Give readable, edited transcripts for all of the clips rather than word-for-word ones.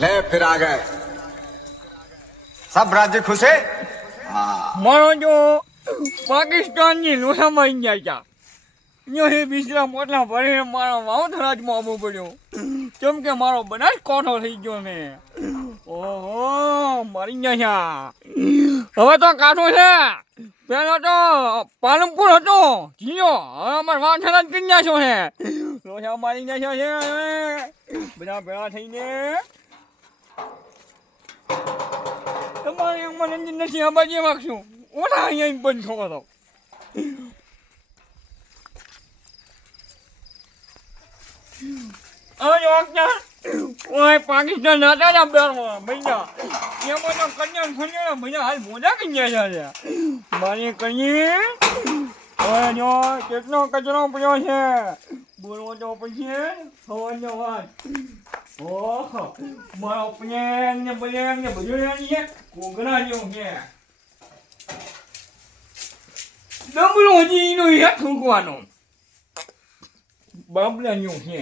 ले फिर आ गए सब राज्य खुश है મારો જો પાકિસ્તાનની લોસામાં ગયા હતા અહીંયા બિસ્લા મોટલા ભરીને મારો વાવથરાજમાં આવવું પડ્યું કેમ કે મારો બનાસકાંઠો થઈ ગયો ને ઓહો મરી ગયા છે હવે તો કાઠો છે પેલો તો પાલનપુર હતો જીઓ હવે અમારે વાવથરાજ કરી નાખ્યો છે લોસા મારી નાખ્યો છે હવે બધા ભેળા થઈને તમારે મને નથી આ બાજુ વાગશું ઓલા અહીંયા બંધ થવો તો ઓય પાકિસ્તાન હતા ને બેરમાં ભૈયા એમાં તો કન્યા ફન્યા ભૈયા હાલ મોજા કન્યા છે મારી કઈ ઓય જો કેટલો કચરો પડ્યો છે બોલવો તો પછી થવાનો વાત ઓહો મારો પ્લેન ને બધું છે કોગરા જેવું છે ડબલો હજી એનો હેઠ થૂંકવાનો બાબલા જેવું છે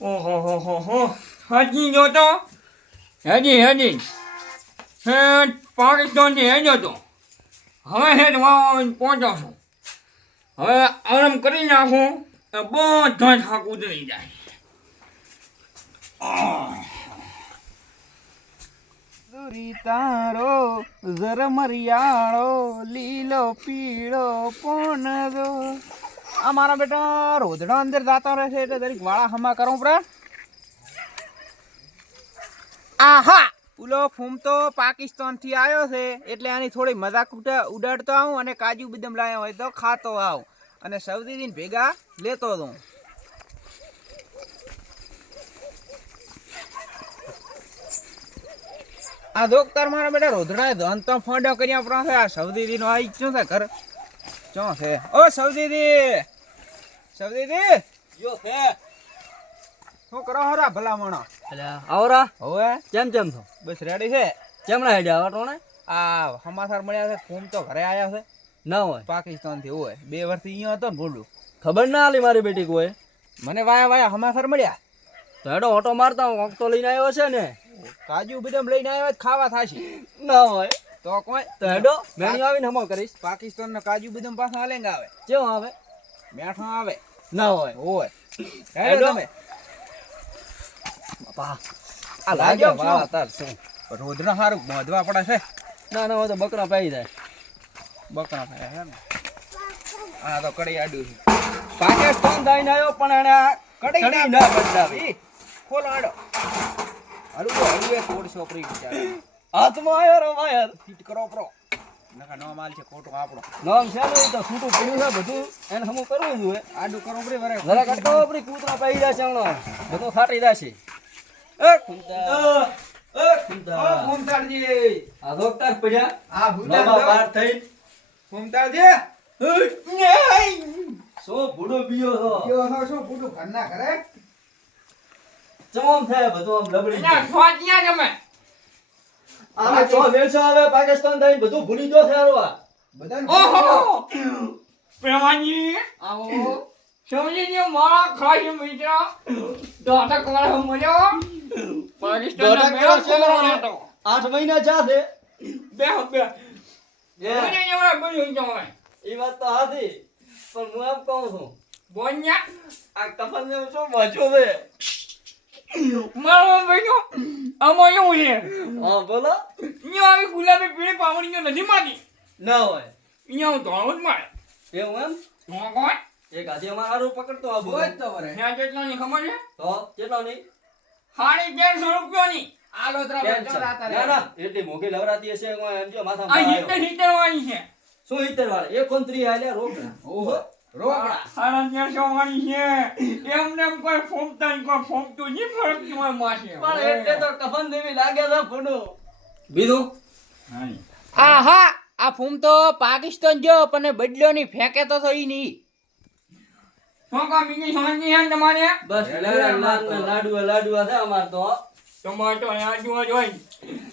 ઓહો હજી જો તો હજી હે પાકિસ્તાનથી હેજો તો હવે હેઠ પહોંચો છું હવે આરામ કરી નાખું તો બધા થાક ઉતરી જાય તારો ઝરમરિયાળો લીલો પીળો પોનરો આ મારા બેટા રોદડા અંદર જાતો રહેશે એટલે દરેક વાળા હમા કરું પ્રા આહા ઉલો ફૂમ તો પાકિસ્તાન થી આવ્યો છે એટલે આની થોડી મજાક ઉડાડતો આવું અને કાજુ બદામ લાવ્યો હોય તો ખાતો આવું અને સૌથી દિન ભેગા લેતો દઉં આ દોકતાર મારા બેટા રોધડા ધન તો ફોડો કર્યા પ્રાસે આ સૌદી નો આઈ શું છે ઘર ચો છે ઓ સૌદી જો છે શું કરો હરા ભલામણો અલ્યા આવરા હવે કેમ કેમ છો બસ રેડી છે કેમના હેડ્યા આવટોને આ સમાચાર મળ્યા છે ફોમ તો ઘરે આયા છે ના હોય પાકિસ્તાન થી હોય 2 વર્ષથી અહીંયા હતો ને બોલું ખબર ના આલી મારી બેટી કોઈ મને વાયા સમાચાર મળ્યા તો હેડો ઓટો મારતા હું તો લઈને આવ્યો છે ને કાજુ બદામ લઈને આવ્યો ખાવા થાશે ના હોય તો કોઈ તો હેડો મેણી આવીને હમો કરીશ પાકિસ્તાન ના કાજુ બદામ પાછા આલેંગ આવે કેવું આવે મેઠો આવે ના હોય હેડો તમે બાપા આ લાગ્યો વાહ તાર શું રોદના હારું મોધવા પડે છે ના ના હોય તો બકરા પાઈ જાય બકરા ભાઈ હે ને આ તો કડી આડું છે પાકિસ્તાન જઈને આવ્યો પણ એને આ કડી ના બદલાવી ખોલો આડો હળવે કોડ છોકરી બિચારા હાથમાં આવ્યો રે વાયર ફિટ કરો પ્રો નકા નો માલ છે ખોટો આપણો નામ છે ને ઈ તો છૂટું પડ્યું છે બધું એને હમું કરવું જોઈએ આડું કરો પ્રે વરે જરા કટકો આપણી કૂતરા પાઈ રહ્યા છે હમણાં બધું ફાટી જશે એ ખુદા ફૂમતાળજી આ ડોક્ટર પડ્યા આ નવા ભૂતા બાર થઈ ફૂમતાળજી સો ભૂડો બીયો છો કયો છો શું પૂટું ઘરના કરે ચમ થાય બધું આમ લબડી ના છોટિયા તમે આમે ચો વેચો આવે પાકિસ્તાન થઈ બધું ભૂલી ગયો છે આરવા બધાને ઓહો પ્રેમાજી આવો સમજીને મારા ખાસ મિત્ર દાદા કોણ મળ્યો પાકિસ્તાન મેળો છોકરો હતો 8 મહિના ચા છે બે મને એવડા બોલ્યો તમે એ વાત તો હાથી પણ હું એમ કહું છું બોન્યા આ કફન ને શું બચ્યો છે મારો બેટો આમાં એવું છે હા બોલો અહીંયા આવી ગુલાબી પીળી પાવડીઓ નથી માગી ના હોય અહીંયા હું ધોળું જ મારે એવું એમ હું કોણ એક આજે અમારું પકડતો આબુ હોય તો વરે ત્યાં કેટલાની ખબર છે તો કેટલો નહીં 1350 આલો ત્રા કેન્સર ના ના એટલી મોઘી લવરાતી હશે કોઈ એમ જો માથા આ હિટર વાળી છે શું હિતર વાળે 1 આલ્યા રોકડા ઓહો રોકડા 1350 વાળી છે એમને એમ કોઈ ફોમતું નહીં ફરક તમારે માસે પણ એટલે તો કફન દેવી લાગે છે ફૂડો બીજું આહા આ ફૂમ તો પાકિસ્તાન જો પણ બદલ્યો ની ફેંકે તો ઈ ની શું કામ બીજી શાંતિ છે તમારે બસ લાડુઆ છે અમાર તો તમારે તો આજુ જ હોય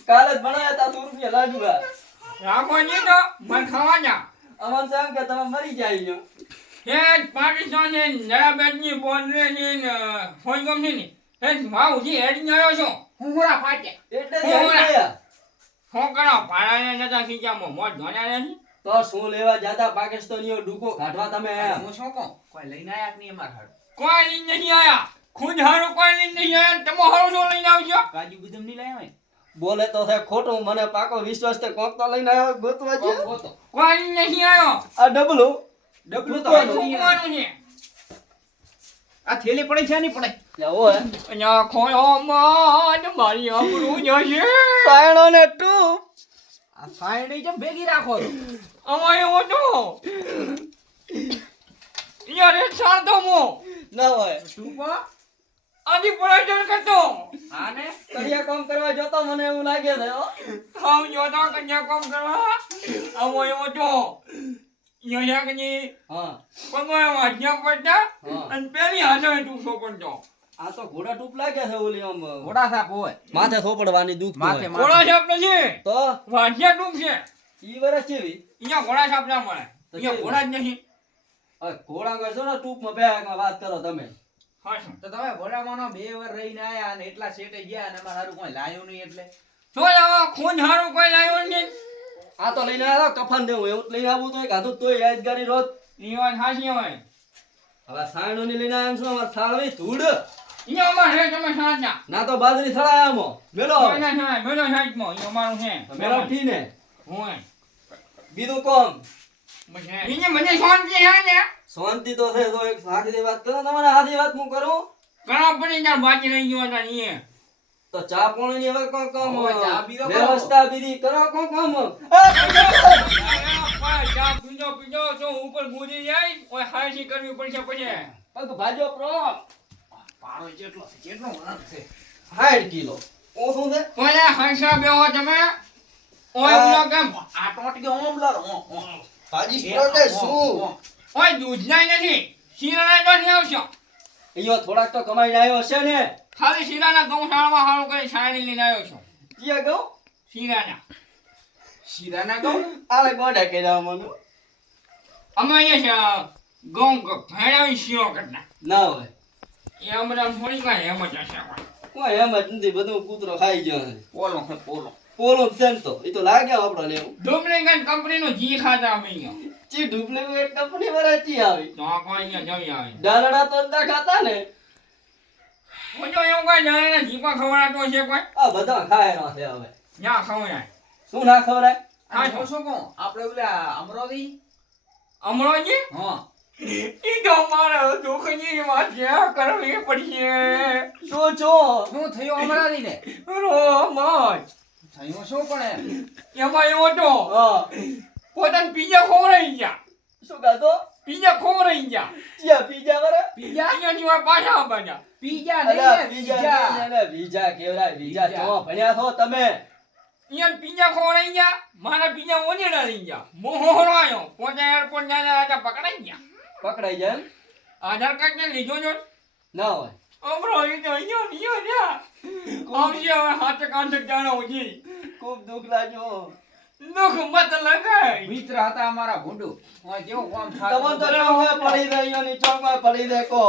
કાલે જ બનાવ્યા તા 100 રૂપિયા લાડુઆ રાખો નહીં તો મને ખાવા જા અમન સાહેબ કે તમે મરી જાય હે પાકિસ્તાન ને નડાબેટની બોર્ડરની ને ફોનગમની હે વાવજી હેડી આવ્યો છો હું હોરા ફાટ્યા એટલે જ આવી ગયા. શું કરો ભાડાને નતા ખીચામાં મોજ ધોન્યા નથી તો શું લેવા જાતા પાકિસ્તાનીઓ ડૂકો કાઢવા તમે એમ? હું શું કહું કોઈ લઈને આયા કે નહીં અમારા હારું? કોઈ લઈને નહીં આયા ખુદ હારું કોઈ લઈને નહીં આયા ને તમે હારું શું લઈને આવજો કાજુ બદામ નહીં લાયા હોય બોલે તો છે ખોટું, મને પાકો વિશ્વાસ છે કોક તો લઈને આવ્યો ગોતવા કોક છે. ગોતો. કોઈ લઈને નહીં આવ્યો આ ડબલું ડબલું તો કોનું? હાચું નહીં આવે. મૂકવાનું છે આ થેલી પડે છે નહીં પડે લેવો હે અહીંયા ખોળોમાં મારી આબરૂ જશે પાયણો ને ટૂપ આ સાયણી જેમ ભેગી રાખો છો. અમારે ઓટો યાર એ સારતો મો ના હોય. ટૂંકો આજી પડાજણ કરતો આને કડિયા કામ કરવા જતો મને એવું લાગે છે હો. ખાવ જોતો કન્યા કોમ કરવા અમારે ઓટો યા કની હા પગોય વાજ્યા પડતા હા. અને પેલી હાથે ટૂસો પડતો આ તો ઘોડા ટૂપ લાગે છે ઓલી આમ ઘોડા સાપ હોય માથે થોપડવાની દુખ માથે હોય. ઘોડા છાપ નથી તો વાજ્યા ટૂંક છે ઈ વરસ જેવી અહીંયા ઘોડા છાપ ના મળે અહીંયા ઘોડા જ નહીં હવે ઘોડા કરશો ને ટૂંકમાં બેગમાં વાત કરો તમે. હા શું તો તમે ઘોડામાંનો 2 વાર રહીને આયા અને એટલા સેટે ગયા અને અમારા હારું કોઈ લાયું નહીં એટલે તો લાવા ખૂન હારું કોઈ લાવ્યો નહીં આ તો લઈને આવ્યો કફન દેવું એવું જ લઈને આવું તો કાધું તોય યાદગારી રોજ. એ વાત હાચી હોય હવે સાયણો ની લઈને આવ્યા છું અમાર થાળવી ધૂળ અહીંયા અમારે છે તમે સાચા ના તો બાજરી થળાય આમો મેલો હવે. મેલો સાઈડમાં અહીંયા અમારું છે મેલો ઠીને હોય બીજું કોમ બીજી મને શાંતિ છે ને શાંતિ તો છે તો એક સાચી વાત કરો તમારે સાચી વાત હું કરું ઘણા પડી ત્યાં બાકી રહી ગયો હતા ને એ તો ચા પાણી ની હવે કોણ કામ હવે ચા બીજો કરો. વ્યવસ્થા બીજી કરો કોણ કામ ચા પીજો પીજો તો ઉપર ગુજી જાય ઓય હાયસી કરવી પડશે પછી પગ ભાજો પ્રો પાણો જેટલો છે કેટલો વરસ છે 60 કિલો ઓછું છે ઓય હંસા બેહો તમે ઓય ઉલો કેમ આ ટોટકે ઓમ લર ભાજી સ્ટોકે શું ઓય દૂધ નાય નથી શીરાના તો નહીં આવશો અહીંયા થોડાક તો કમાઈને આવ્યો છે ને ખાલી શીરાના ગૌશાળામાં હારું કરી છાણી લઈને આવ્યો છું ક્યાં ગયો શીરાના શીરાના કહું આલે ગોડા કર્યા મને અમે અહીંયા છે ઘઉં ભેળાવી શીરો કરતા ના હોય એ અમારા થોડી કાંઈ એમ જ હશે કોઈ એમ જ નથી બધું કૂતરો ખાઈ ગયો છે પોલો છે પોલો પોલો છે ને તો એ તો લાગ્યો આપણો લેવું ડુપ્લિકેટ કંપનીનું જી ખાતા અમે અહીંયા ચી ડુપ્લિકેટ કંપની વાળા ચી આવી તો આ કોઈ અહીંયા જવી આવે ડાલડા તો ના ખાતા ને ઓજો એવું કઈ જાણે જીપા ખવડાતો છે કોઈ આ બધા ખાય ના છે હવે ના ખવડાય શું ના ખવડાય આ હું શું કહું આપણે ઓલા અમરોદી અમરોજી હા ઈ તો મારા દુઃખની વાત છે કરવી પડશે શું છો શું થયું અમરાદી ને રોમજ થયું શું પણ એમાં એવો તો હા પોતાને પીઝા ખવડાવી ગયા શું ગાતો પીઝા ખવડાવી ગયા ચિયા પીજા વાળા પીઝા અહીંયા જેવા પાછા બાજા પીઝા અલા નહીં પીજા પીઝા ને પીજા કેવરાય પીજા પીઝા. તો ભણ્યા છો તમે અહીંયા પીઝા ખવડાવી ગયા મારા પીઝા ઓનેડા લઈ ગયા મોહરો આવ્યો પોતે એરપોર્ટ જાય રાજા પકડાઈ ગયા પકડાઈ જાય એમ? આધાર કાર્ડ ને લીધો જો ના હોય અમરો એ તો અહીંયા આવશે હવે હાથે કાંઠે જાણો જી ખૂબ દુઃખ લાગ્યો દુઃખ મત લગાય મિત્ર હતા અમારા ભૂંડુ ઓય કેવું કામ તમને થાતું તો ચોકમાં પડી રહ્યો ની ચોકમાં પડી દે કો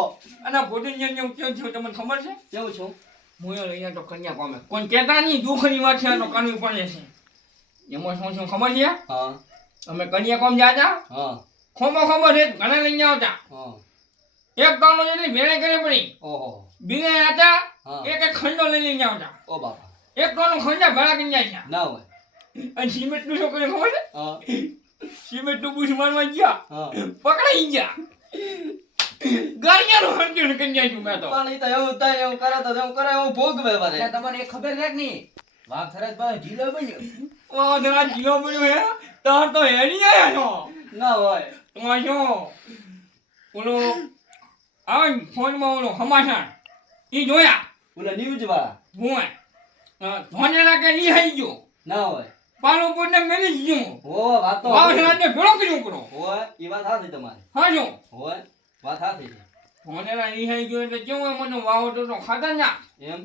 અને ભોજન જેમ કેવું થયું તમને ખબર છે કેવું છું મોયો લઈને તો કન્યા પામે કોઈ કહેતા નહીં દુઃખની વાત છે તો કરવી પડે છે એમાં શું ખબર છે હા અમે કન્યા કોમ જાતા હા ખોમો રેત ઘણા લઈને આવતા હા એક કાનો જેટલી ભેળે કરી પડી ઓહો બીજા હતા હા. એક ખંડો લઈને આવતા ઓ બાપા એક કાનો ખંડા ભેળા કરી જાય છે ના હોય અને સિમેન્ટ નું છોકરી ખબર છે હા સિમેન્ટ નું બુશ મારવા ગયા હા પકડાઈ ગયા ગાડિયાનું હંજણ કરી જાય છું મેં તો પણ ઈ તો એવું થાય એવું કરે તો એવું કરે એવું ભોગવે એટલે વરે તમને એક ખબર છે કે નહીં વાઘ થરાદભાઈ જીલો બન્યો ઓ જરા જીવો પડ્યું હે તાર તો હેરી આયા છો ના હોય તો શું ઓલો આવે ને ફોનમાં ઓલો સમાચાર ઈ જોયા ઓલા ન્યૂઝ વાળા હું ધોનેલા કે ઈ થઈ ગયો ના હોય પાલનપુર ને મેલી ગયો ઓ વાત તો વાવસરાને ભેળો કર્યો કરો હોય ઈ વાત સાચી તમારી હા જો હોય વાત સાચી છે ધોનેલા ઈ થઈ ગયો એટલે કેવું હોય મને વાવો તો ખાતા ના એમ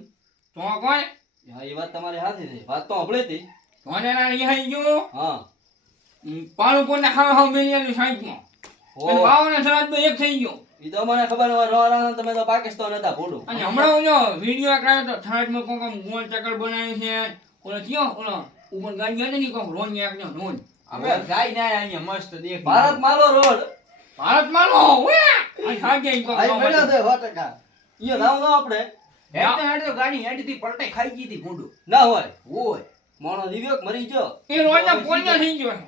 તો કોઈ હા ઈ વાત તમારી સાચી છે વાત તો હંભળી હતી ધોનેલા ઈ થઈ ગયો હા પાલનપુર ને હાવ હાવ મેલિયાનું સાઈડમાં અને વાવ અને થરાદમાં એક થઈ ગયો. ઈ તો મને ખબર હોય રોવાના તમે તો પાકિસ્તાન હતા ભૂલું. અને હમણાં ઓલો વિડીયો કરાયો તો થરાદમાં કોક આમ ગોળ ચક્કર બનાવ્યું છે. ઓલો થયો ઓલો ઉપર ગાડી હતી ને કોક રોન એકનો રોન. અમે જાય ને અહીંયા મસ્ત દેખ ભારત માલો રોડ ભારતમાં લો ઓયા આ સાગે ઈ કોક આઈ નો મળ્યો મળ્યો. છે 100%. ઈ નામ નો આપણે હેડે ગાડી હેડીથી પલટાઈ ખાઈ ગઈ હતી ભૂંડું ના હોય. ઓય મોણો દિવ્યો કે મરી ગયો. એ રોડના પોલિયો થઈ ગયો છે.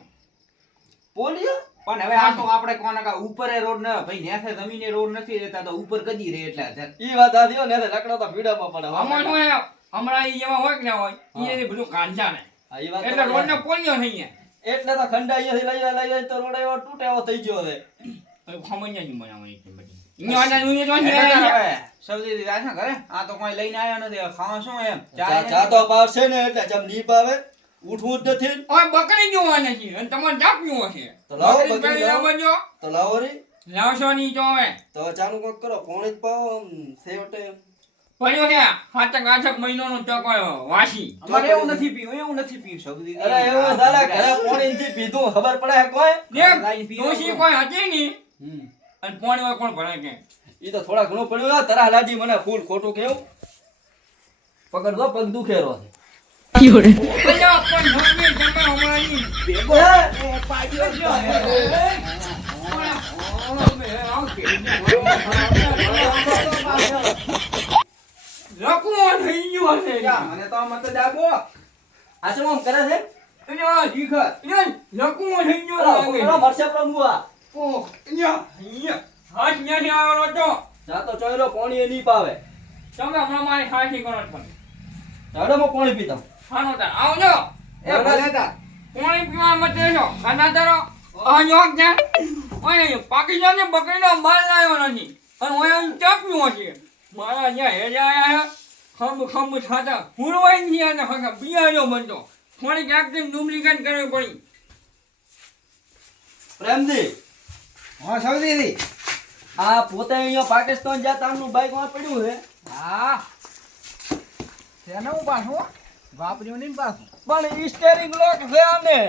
પોલિયો પણ હવે આ તો આપણે કોને કા ઉપરે રોડ ન ભાઈ નેસે જમીને રોડ નથી રહેતા તો ઉપર કદી રહે એટલે ઈ વાત આ દિયો ને લકડો તો ભીડામાં પડે. આમાં શું હે, હમણાં ઈ જેવા હોય કે ના હોય ઈ બધું કાંચા ને હા, ઈ વાત એટલે તો રોડના પોલિયો થઈ ગયા. એટલે તો ખંડા અહીંયાથી લઈ તો રોડ એવો તૂટે એવો થઈ ગયો છે. હવે ખમણિયા જ બનાવવાની છે બધી. ઈયા આના નુંય તો છે હવે સૌથી દી રાખ ઘરે આ તો કોઈ લઈને આવ્યો નથી હવે ખાવા શું એમ ચા તો પાવશે ને એટલે જમ ની પાવે ઉઠવું જ નથી. ઓય બકરી જોવાના છે અને તમારે જાપ્યું હશે. તો લાવો બકરી બકરી પેલી લાવો. લાવજો. તો લાવો રી લાવશો નહીં તો હવે તો ચાનું કોક કરો પોણી જ પાવો આમ સેવટે પડ્યો છે હાથક આઠક મહિનાનો ચોકો વાસી. અમારે એવું નથી પીવું સૌથી દી અરે એવું સાલા ઘરે પોણી થી પીધું ખબર પડે છે કોઈ? દેખ ડોશી કોઈ હતી નહીં અને પોણી વાળો કોણ ભણે કે ઈ તો થોડા ઘણું પડ્યું છે. તરા લાજી મને ફૂલ ખોટું કેવું પકડ દો પગ દુખેરો છે. અલ્યા પણ ધોની તમે હમણાંની ભેગો એ પાડ્યો જો લકવો થઈ ગયો હશે. મને તો મત જાગો આ શું આમ કરે છે? અલ્યા શીખર લકવો થઈ ગયો પેલો લાગે. મરશે પ્રભુઆ. ઓહ અહીંયા હાથ ન્યાથી આવેલો તો ચા તો ચોયરો પોણી એ નહીં પાવે. તમે હમણાં મારી ખાસી કરો છો. હવે હું પોણી પીતા. ખાનો તાર આવજો. એ ભલેતા પાણી પીવા મતે છો ખાના તારો અહયો ક્યાં ઓય પાકિસ્તાન ને બકરીનો માલ લાવ્યો નથી અને ઓય ચાપ્યું હશે મારા અહીંયા હેજા આયા ખંભ થાતા હુરવાઈ ગયા ને હકા બિયાજો બનતો થોડી ક્યાંક ડુપ્લિકેટ કરવી પડી. પ્રેમજી હા સૌથી દી આ પોતે અહીંયા પાકિસ્તાન જાતા આમનું બાઈક માં પડ્યું છે હા તેને હું પાછું વાપર્યું નહીં પાછું પણ સ્ટેરિંગ લોક છે આને.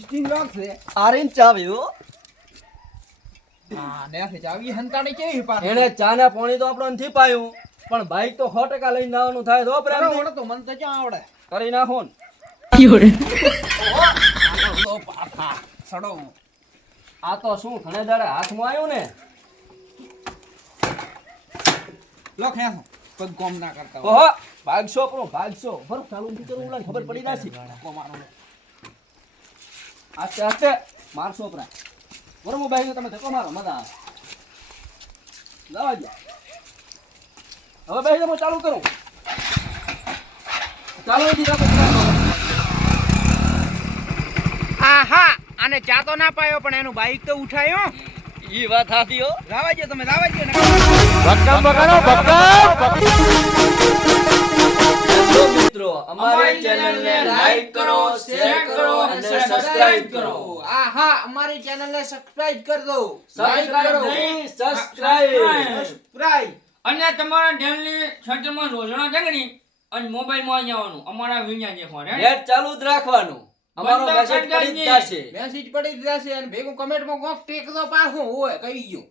સ્ટીન લોક છે આરીન ચાવી હો. હા ને ચાવી હંતાડી કેવી પાછી એને ચા ને પાણી તો આપણો નથી પાયું પણ બાઈક તો 100% લઈને આવવાનું થાય તો પ્રેમજી આવડે તો મને તો ક્યાં આવડે કરી નાખો ને. તો પાછા સડો આ તો શું ઘણે દાડે હાથમાં આવ્યું ને લોક હે પગ કોમ ના કરતા હોય ઓહો ભાગશો પણ ભાગશો બરો ચાલુ નથી કરવું લાગે ખબર પડી નાસી કોમારો આસ્તે આસ્તે મારશો પરા બરો મોબાઈલ તમે ધક્કો મારો મજા આવે લાવા દો હવે બેસી હું ચાલુ કરું ચાલો દીધા પછી આહા આને ચા તો ના પાયો પણ એનું બાઈક તો ઉઠાયો ઈ વાત સાચી હો. લાવાજો તમે લાવાજો ને હેલો મિત્રો અમારી ચેનલને લાઈક કરો શેર કરો અને સબસ્ક્રાઇબ કરો. આહા અમારી ચેનલને સબસ્ક્રાઇબ કરી દો સબસ્ક્રાઇબ નહીં સબસ્ક્રાઇબ. સબસ્ક્રાઇબ અને તમારા ધ્યાનની છત્રમાં રોજણા જગણી અને મોબાઈલમાં જવાનું અમારા વિડિયા દેખવા નેટ ચાલુ જ રાખવાનું અમારો બંધ મેસેજ કરી પડી જ દેજે. જશે. મેસેજ પડી જશે અને ભેગું કમેન્ટમાં કોક ટેક તો પાછું હોય કહી ગયો